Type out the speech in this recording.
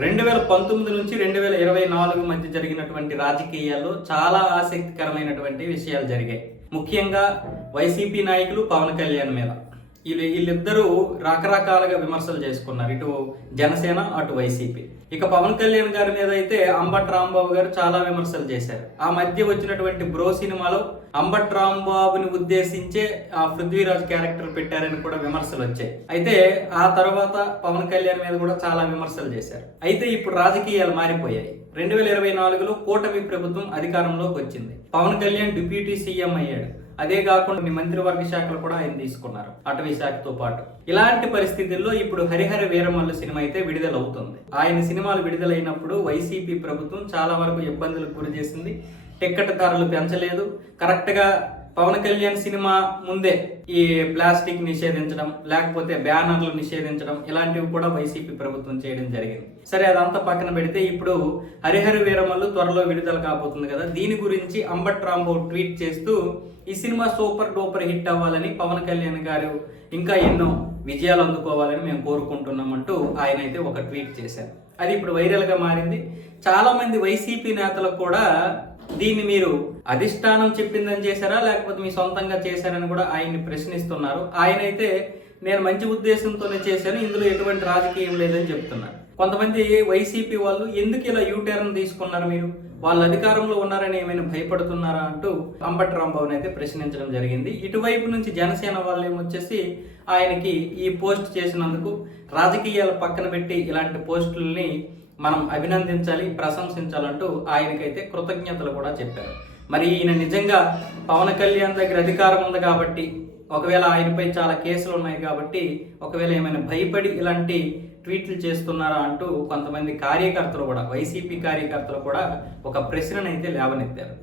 రెండు వేల పంతొమ్మిది నుంచి రెండు వేల ఇరవై నాలుగు మధ్య జరిగినటువంటి రాజకీయాల్లో చాలా ఆసక్తికరమైనటువంటి విషయాలు జరిగాయి. ముఖ్యంగా వైసీపీ నాయకులు పవన్ కళ్యాణ్ మీద. వీళ్ళు వీళ్ళిద్దరూ రకరకాలుగా విమర్శలు చేసుకున్నారు. ఇటు జనసేన అటు వైసీపీ. ఇక పవన్ కళ్యాణ్ గారి మీద అయితే అంబట్ రాంబాబు గారు చాలా విమర్శలు చేశారు. ఆ మధ్య వచ్చినటువంటి బ్రో సినిమాలో అంబట్ రాంబాబుని ఉద్దేశించే ఆ పృథ్వీరాజ్ క్యారెక్టర్ పెట్టారని కూడా విమర్శలు వచ్చాయి. అయితే ఆ తర్వాత పవన్ కళ్యాణ్ మీద కూడా చాలా విమర్శలు చేశారు. అయితే ఇప్పుడు రాజకీయాలు మారిపోయాయి. రెండు వేల ఇరవై నాలుగులో కూటమి ప్రభుత్వం అధికారంలోకి వచ్చింది. పవన్ కళ్యాణ్ డిప్యూటీ సీఎం అయ్యాడు. అదే కాకుండా మీ మంత్రివర్గ శాఖలు కూడా ఆయన తీసుకున్నారు అటవీ శాఖతో పాటు. ఇలాంటి పరిస్థితుల్లో ఇప్పుడు హరిహర వీరమల్లు సినిమా అయితే విడుదల అవుతుంది ఆయన సినిమాలు విడుదలైనప్పుడు వైసీపీ ప్రభుత్వం చాలా వరకు ఇబ్బందులకు గురి చేసింది. టిక్కెట్ ధరలు పెంచలేదు. కరెక్ట్గా పవన్ కళ్యాణ్ సినిమా ముందే ఈ ప్లాస్టిక్ నిషేధించడం లేకపోతే బ్యానర్లు నిషేధించడం ఇలాంటివి కూడా వైసీపీ ప్రభుత్వం చేయడం జరిగింది. సరే అదంతా పక్కన పెడితే ఇప్పుడు హరిహర వీరమల్లు త్వరలో విడుదల కాబోతుంది కదా. దీని గురించి అంబట్ రాంబాబు ట్వీట్ చేస్తూ ఈ సినిమా సూపర్ డూపర్ హిట్ అవ్వాలని పవన్ కళ్యాణ్ గారు ఇంకా ఎన్నో విజయాలు అందుకోవాలని మేము కోరుకుంటున్నామంటూ ఆయన అయితే ఒక ట్వీట్ చేశారు. అది ఇప్పుడు వైరల్గా మారింది. చాలామంది వైసీపీ నేతలు కూడా దీన్ని మీరు అధిష్టానం చెప్పిందని చేశారా? లేకపోతే మీ సొంతంగా చేశారని కూడా ఆయన్ని ప్రశ్నిస్తున్నారు. ఆయన అయితే నేను మంచి ఉద్దేశంతోనే చేశాను ఇందులో ఎటువంటి రాజకీయం లేదని చెప్తున్నారు. కొంతమంది వైసీపీ వాళ్ళు ఎందుకు ఇలా యూటర్న్ తీసుకున్నారు మీరు? వాళ్ళు అధికారంలో ఉన్నారని ఏమైనా భయపడుతున్నారా అంటూ అంబటి రాంబాబుని అయితే ప్రశ్నించడం జరిగింది. ఇటువైపు నుంచి జనసేన వాళ్ళు ఏమొచ్చేసి ఆయనకి ఈ పోస్ట్ చేసినందుకు రాజకీయాలు పక్కన పెట్టి ఇలాంటి పోస్టుల్ని మనం అభినందించాలి ప్రశంసించాలంటూ ఆయనకైతే కృతజ్ఞతలు కూడా చెప్పారు. మరి ఈయన నిజంగా పవన్ కళ్యాణ్ దగ్గర అధికారం ఉంది కాబట్టి ఒకవేళ ఆయనపై చాలా కేసులు ఉన్నాయి కాబట్టి ఒకవేళ ఏమైనా భయపడి ఇలాంటి ట్వీట్లు చేస్తున్నారా అంటూ కొంతమంది కార్యకర్తలు కూడా వైసీపీ కార్యకర్తలు కూడా ఒక ప్రశ్ననైతే లేవనెత్తారు.